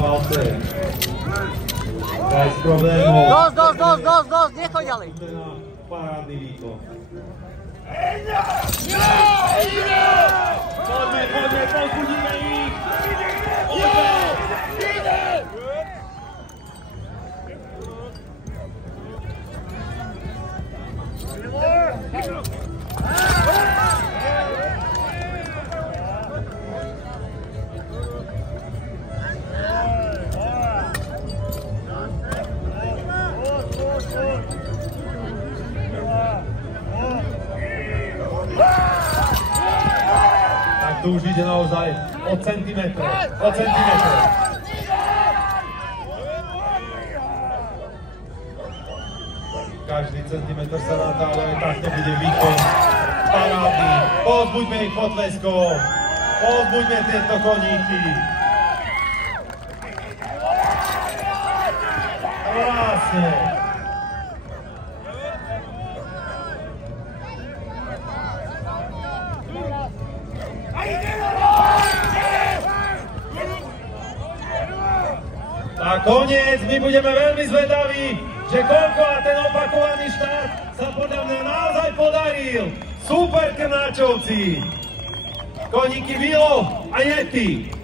palce. Bez problémov. Dosť, nechoď ďalej. Parádny výkon. Poďme, povzbudíme ich! Tak tu už ide naozaj o centimetr. Každý centimetr sa ráta, ale tak to bude výkon parádny. Povzbuďme ich potleskom. Povzbuďme tieto koníky. Krásne. A koniec, my budeme veľmi zvedaví, že koľko a ten opakovaný štart sa podľa mňa naozaj podaril. Super Krnáčovci, koníky Vilo a Yeti.